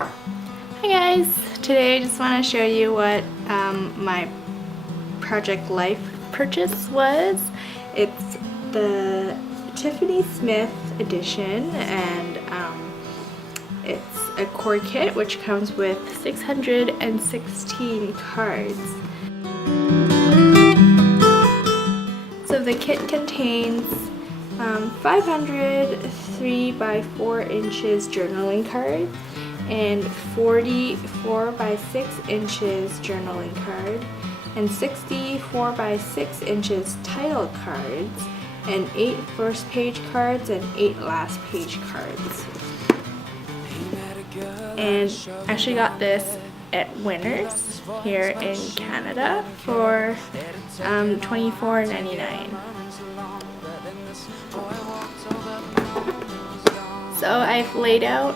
Hi guys! Today I just want to show you what my Project Life purchase was. It's the Tiffany Smith edition, and it's a core kit which comes with 616 cards. So the kit contains 500 3 by 4 inches journaling cards and 40 4 by 6 inches journaling card and 60 4 by 6 inches title cards and 8 first page cards and 8 last page cards. And I actually got this at Winners here in Canada for $24.99. So I've laid out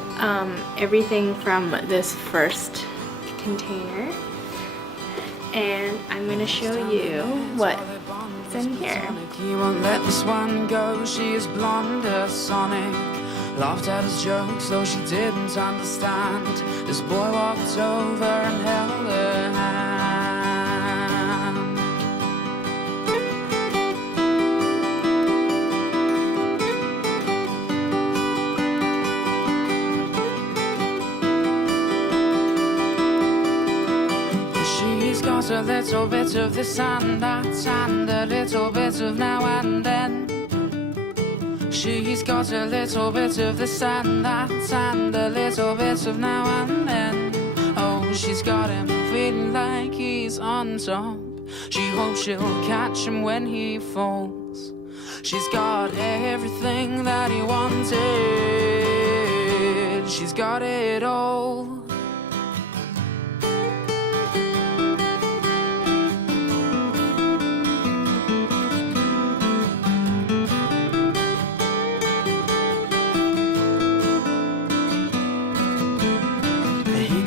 everything from this first container, and I'm going to show you what's in here. He won't let this one go. She is blonde as Sonic. Laughed at his jokes though she didn't understand. This boy walked over and held her hand. She's got a little bit of this and that, and a little bit of now and then. She's got a little bit of this and that, and a little bit of now and then. Oh, she's got him feeling like he's on top. She hopes she'll catch him when he falls. She's got everything that he wanted. She's got it all.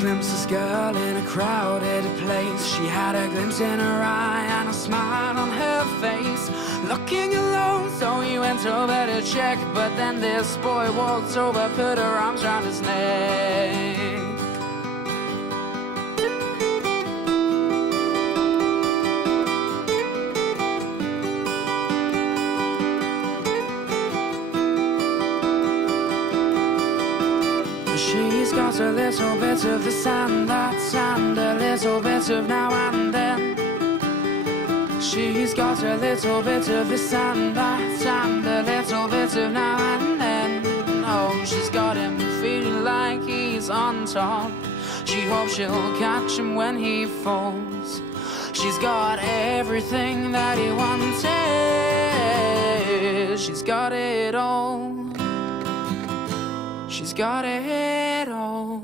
This girl in a crowded place. She had a glimpse in her eye and a smile on her face. Looking alone, so he went over to check. But then this boy walked over, put her arms around his neck. She's got a little bit of this and that, and a little bit of now and then. She's got a little bit of this and that, and a little bit of now and then. Oh, she's got him feeling like he's on top. She hopes she'll catch him when he falls. She's got everything that he wanted. She's got it all. She's got it all.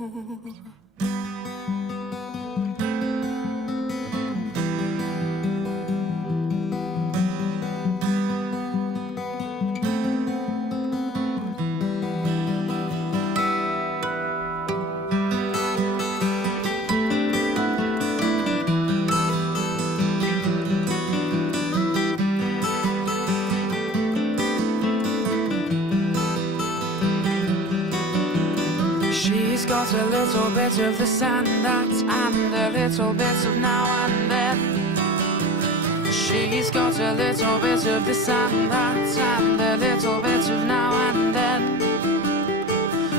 She's got a little bit of this and that, and a little bit of now and then. She's got a little bit of this and that, and a little bit of now and then.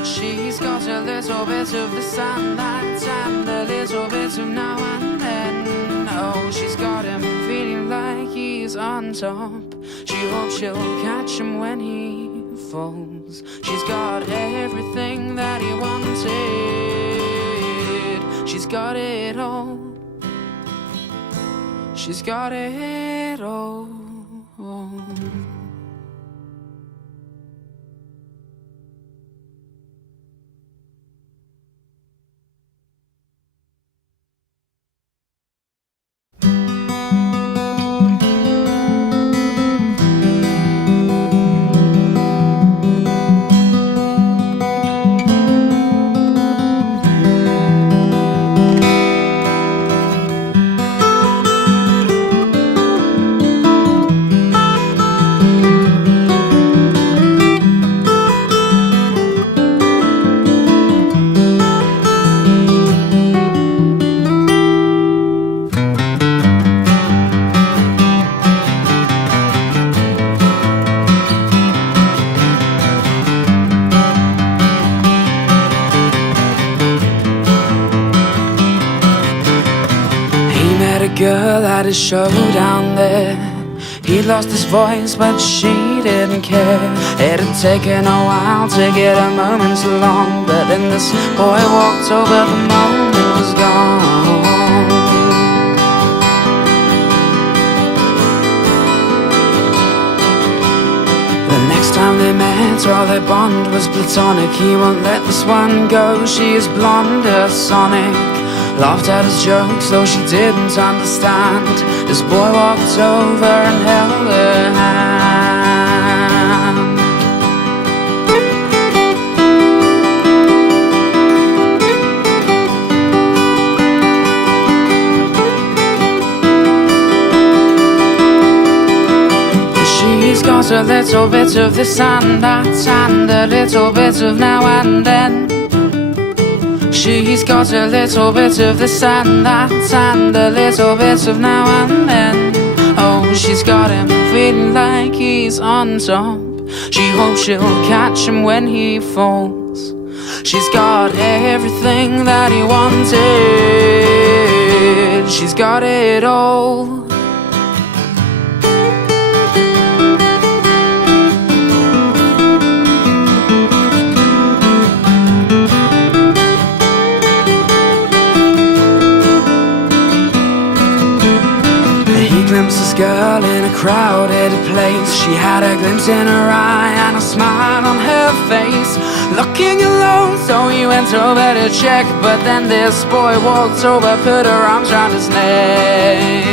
She's got a little bit of this and that, and a little bit of now and then. Oh, she's got him feeling like he's on top. She hopes she'll catch him when he falls. She's got everything that he wanted. She's got it all. She's got it all. girl at his show down there. He lost his voice, but she didn't care. It had taken a while to get a moment along, but then this boy walked over, the moment was gone. The next time they met, all their bond was platonic. He won't let this one go, she is blonde as Sonic. Laughed at his jokes, though she didn't understand. This boy walked over and held her hand. She's got a little bit of this and that, and a little bit of now and then. She's got a little bit of this and that, and a little bit of now and then. Oh, she's got him feeling like he's on top. She hopes she'll catch him when he falls. She's got everything that he wanted. She's got it all. Glimpsed this girl in a crowded place. She had a glint in her eye and a smile on her face. Looking alone, so he went over to check, but then this boy walked over, put her arms around his neck.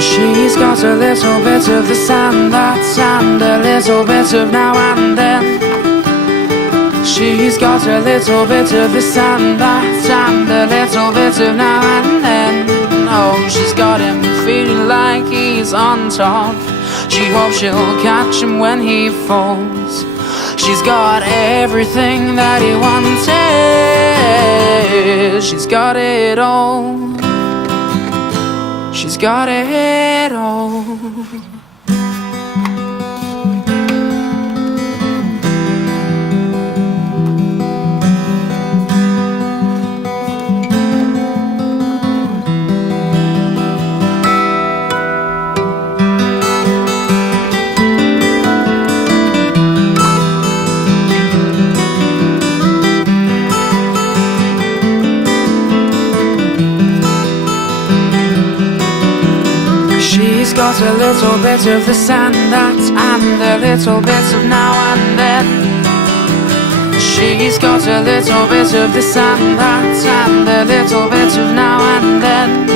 She's got a little bit of this and that, and a little bit of now and then. She's got a little bit of this and that, and a little bit of now and then. Oh, she's got him feeling like he's on top. She hopes she'll catch him when he falls. She's got everything that he wanted. She's got it all. She's got it all. She's got a little bit of this and that, and a little bit of now and then. She's got a little bit of this and that, and a little bit of now and then.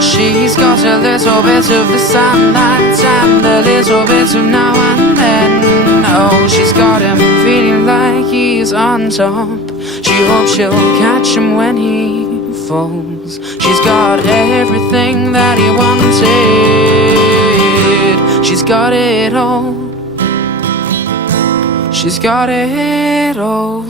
She's got a little bit of this and that, and a little bit of now and then. Oh, she's got him feeling like he's on top. She hopes she'll catch him when he falls. She's got everything that he wanted. She's got it all. She's got it all.